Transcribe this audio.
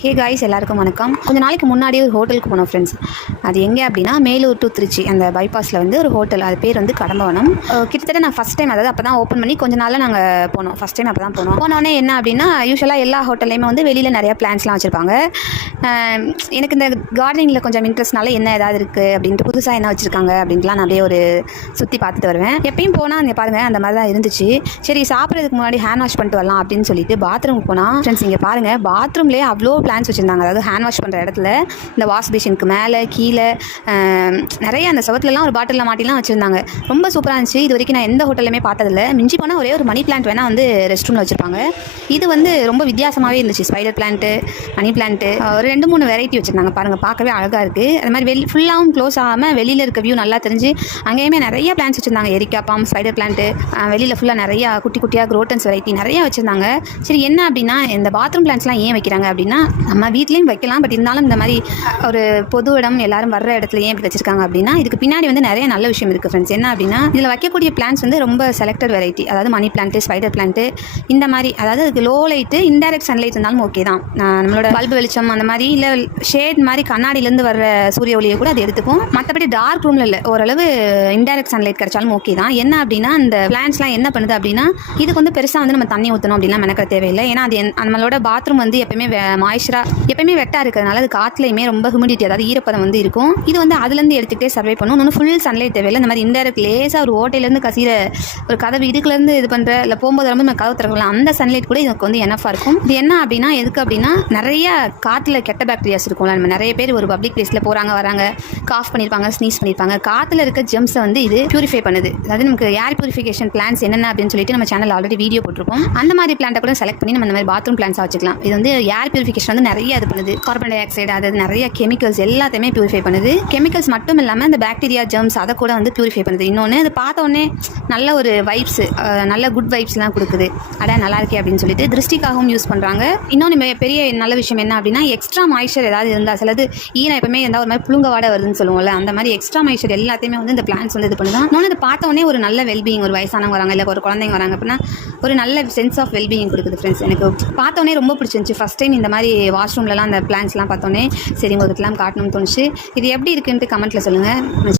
Hey guys, எல்லாருக்கும் வணக்கம். கொஞ்சம் நாளைக்கு முன்னாடி ஒரு ஹோட்டலுக்கு போனோம் ஃப்ரெண்ட்ஸ். அது எங்கே அப்படின்னா மேலூர் டு திருச்சி அந்த பைபாஸில் வந்து ஒரு ஹோட்டல், அது பேர் வந்து கடம்பவனம். கிட்டத்தட்ட நான் ஃபஸ்ட் டைம், அதாவது அப்போ தான் ஓப்பன் பண்ணி கொஞ்சம் நாளில் நாங்கள் போனோம். ஃபஸ்ட் டைம் அப்போ தான் போனோடனே என்ன அப்படின்னா, யூஸ்வலாக எல்லா ஹோட்டல்லையுமே வந்து வெளியில் நிறையா பிளான்ஸ்லாம் வச்சுருப்பாங்க. எனக்கு இந்த கார்டனிங்கில் கொஞ்சம் இன்ட்ரெஸ்ட்னால என்ன ஏதாவது இருக்குது அப்படின்ட்டு, புதுசாக என்ன வச்சுருக்காங்க அப்படின்ட்டுலாம் நான் அப்படியே ஒரு சுற்றி பார்த்துட்டு வருவேன். எப்பயும் போனால் அங்கே பாருங்கள் அந்த மாதிரி தான் இருந்துச்சு. சரி, சாப்பிட்றதுக்கு முன்னாடி ஹேண்ட் வாஷ் பண்ணிட்டு வரலாம் அப்படின்னு சொல்லிட்டு பாத்ரூமுக்கு போனால் ஃப்ரெண்ட்ஸ், இங்கே பாருங்கள் பாத்ரூம்லேயே அவ்வளோ பிளான்ஸ் வச்சுருந்தாங்க. அதாவது ஹேண்ட் வாஷ் பண்ணுற இடத்துல இந்த வாஷ் பேஷனுக்கு மேலே கீழே நிறைய அந்த சவத்துலலாம் ஒரு பாட்டிலில் மாட்டிலாம் வச்சுருந்தாங்க. ரொம்ப சூப்பராக இருந்துச்சு. இது வரைக்கும் நான் எந்த ஹோட்டல்லையுமே பார்த்ததில்ல. மிஞ்சி போனால் ஒரே ஒரு மணி பிளான்ட் வேணால் வந்து ரெஸ்ட் ரூமில் வச்சுருப்பாங்க. இது வந்து ரொம்ப வித்தியாசமாகவே இருந்துச்சு. ஸ்பைடர் பிளான்ட்டு, மணி பிளான்ட்டு, ஒரு 2-3 வெரைட்டி வச்சுருந்தாங்க. பாருங்கள், பார்க்கவே அழகாக இருக்குது. அது மாதிரி ஃபுல்லாகவும் க்ளோஸ் ஆகாமல் வெளியில் இருக்க வியூ நல்லா தெரிஞ்சு அங்கேயுமே நிறைய பிளான்ஸ் வச்சுருந்தாங்க. எரிக்கா பாம், ஸ்பைடர் பிளான்ட்டு, வெளியில் ஃபுல்லாக நிறையா குட்டி குட்டியாக குரோட்டன்ஸ் வெரைட்டி நிறையா வச்சுருந்தாங்க. சரி, என்ன அப்படின்னா இந்த பாத்ரூம் பிளான்ஸ்லாம் ஏன் வைக்கிறாங்க அப்படின்னா, நம்ம வீட்லேயும் வைக்கலாம், பட் இருந்தாலும் இந்த மாதிரி ஒரு பொது இடம் எல்லாரும் வர்ற இடத்துல ஏன் இப்படி வச்சிருக்காங்க அப்படின்னா, இதுக்கு பின்னாடி வந்து நிறைய நல்ல விஷயம் இருக்குது ஃப்ரெண்ட்ஸ். என்ன அப்படின்னா, இதில் வைக்கக்கூடிய பிளான்ஸ் வந்து ரொம்ப செலக்டட் வெரைட்டி. அதாவது மணி பிளான்ட்டு, ஸ்பைடர் பிளான்ட்டு, இந்த மாதிரி. அதாவது அதுக்கு லோ லைட்டு, இன்டைரக்ட் சன்லைட் இருந்தாலும் ஓகே தான். நம்மளோட பல்பு வெளிச்சம் அந்த மாதிரி இல்லை ஷேட் மாதிரி கண்ணாடியிலேருந்து வர்ற சூரிய ஒளியை கூட அது எடுத்துக்கும். மற்றபடி டார்க் ரூமில் இல்லை, ஓரளவு இன்டைரக்ட் சன்லைட் கிடைச்சாலும் ஓகே தான். என்ன அப்படின்னா, இந்த பிளான்ஸ்லாம் என்ன பண்ணுது அப்படின்னா, இதுக்கு வந்து பெருசாக வந்து நம்ம தண்ணி ஊற்றணும் அப்படின்லாம் மெனக்கிற தேவையில்லை. ஏன்னா அது நம்மளோட பாத்ரூம் வந்து எப்பயுமே மாய்ஸ்சராக, எப்பயுமே வெட்டாக இருக்கிறதுனால அது காற்றுலையுமே ரொம்ப ஹியூமிடிட்டி, அதாவது ஈரப்பதம் வந்து இருக்கும். இது வந்து அதுலேருந்து எடுத்துகிட்டே சர்வே பண்ணும். இன்னொன்று ஃபுல் சன்லைட் தேவையில்லை. இந்த மாதிரி இன்டைரக்ட் லேசாக ஒரு ஓட்டையிலேருந்து கசிகிற ஒரு கதவு இதுக்குலேருந்து இது பண்ணுற, இல்லை போகும்போது ரொம்ப நம்ம கதவு திறக்கலாம், அந்த சன்லைட் கூட இதுக்கு வந்து எனஃபாக இருக்கும். இது என்ன அப்படின்னா, எதுக்கு அப்படின்னா, நிறைய காற்றுல கெட்ட பாக்டீரியாஸ் இருக்கும்ல. நம்ம நிறைய பேர் ஒரு பப்ளிக் பிளேஸில் போகிறாங்க வராங்க, காஃப் பண்ணியிருப்பாங்க, ஸ்னீஸ் பண்ணியிருப்பாங்க. காற்றுல இருக்க ஜெம்ஸை வந்து இது பியூரிஃபை பண்ணுது. அதாவது நமக்கு ஏர் பியூரிஃபிகேஷன் பிளான்ஸ் என்னென்ன அப்படின்னு சொல்லிட்டு நம்ம சேனல் ஆல்ரெடி வீடியோ போட்டிருப்போம். அந்த மாதிரி பிளான்ட்டை கூட செலக்ட் பண்ணி நம்ம இந்த மாதிரி பாத்ரூம் பிளான்ஸாக வச்சுக்கலாம். இது வந்து ஏர் பியூரிஃபிகேஷன் வந்து நிறைய இது பண்ணுது. கார்பன் டை ஆக்சைடு, அதாவது நிறைய கெமிக்கல்ஸ் எல்லாத்தையுமே பியூரிஃபை பண்ணுது. கெமிக்கல்ஸ் மட்டும் இல்லாமல் இந்த பாக்டீரியா ஜெர்ம்ஸ் அதை கூட வந்து பியூரிஃபை பண்ணுது. இன்னொன்று அது பார்த்த உடனே நல்ல ஒரு வைப்ஸ், நல்ல குட் வைப்ஸ்லாம் கொடுக்குது. அதான் நல்லா இருக்கே அப்படின்னு சொல்லிட்டு திருஷ்டிக்காகவும் யூஸ் பண்ணுறாங்க. இன்னொன்று பெரிய நல்ல விஷயம் என்ன அப்படின்னா, எக்ஸ்ட்ரா மாய்ஸ்சர் ஏதாவது இருந்தால், சிலது ஈரம் எப்பவுமே இருந்தால் ஒரு மாதிரி புழுங்க வாட வருதுன்னு சொல்லுவோம்ல, அந்த மாதிரி எக்ஸ்ட்ரா மாய்ஸ்சர் எல்லாத்தையுமே வந்து இந்த பிளான்ஸ் வந்து இது பண்ணுதான். இன்னொன்று அது பார்த்த உடனே ஒரு நல்ல வெல்பீயிங், ஒரு வயசானவங்க வராங்க இல்லை ஒரு குழந்தைங்க வராங்க அப்படின்னா ஒரு நல்ல சென்ஸ் ஆஃப் வெல்பீயிங் கொடுக்குது ஃப்ரெண்ட்ஸ். எனக்கு பார்த்தோன்னே ரொம்ப பிடிச்சிருந்துச்சு. ஃபஸ்ட் டைம் இந்த மாதிரி வாஷ்ரூம்லலாம் அந்த பிளான்ஸ்லாம் பார்த்தோன்னே சரி உங்களுக்குலாம் காட்டணும்னு தோணுச்சு. இது எப்படி இருக்குன்ட்டு கமெண்ட்டில் சொல்லுங்கள்.